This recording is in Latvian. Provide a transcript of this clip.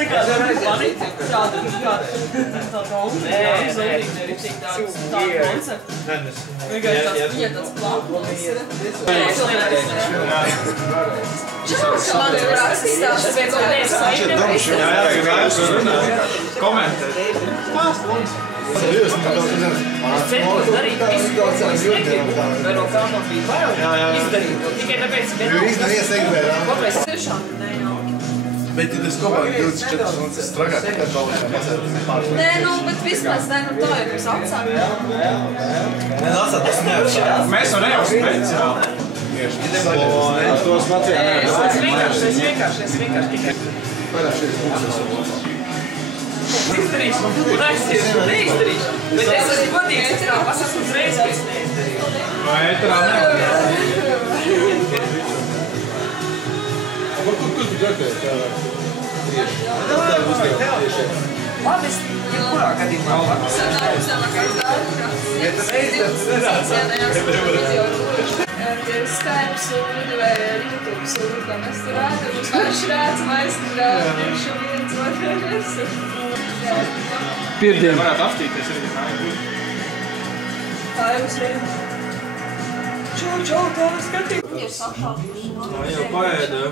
vienkārši panika. Tāda bomba. Tāda koncepta. Vienkārši viņa tāds plakums. Mans prakses stāsts viens vai viens. Komentēt. Es centos darīt visu, ko es negribu, vai no kā man bija bail izdarīt to. Tikai tāpēc, ka kāpēc tiešām nejauki. Bet, ja tas kopā 24 stundas stragā, tikai galvenā pasēdē. Nē, nu, bet vismaz, nē, nu, tā ir mums atsāk. Nē, nu atsāk, tas nevar. Mēs jau nejauši speciāli. Tos materiāli. Es vienkārši tikai. Izdarīšu, un aizsiešu, neizdarīšu. Bet es esmu godīgs, es tā pasaku uzreiz, ka es neizdarīšu. Vai ēterā nevar? Kur tu ģakēji tādā? Labi, es jebkurā gadījumā varu. Sanākais darbs. Skype sūdi vai YouTube sūdi, ko mēs tur rādam. Mums paši rāds, mēs tur priekšu viens otrs. Pirmdien varētu apstīties arī. Tā jau uzreiz. Čau, tā skatīt. Viņa ir sašākuši. Jau paēda.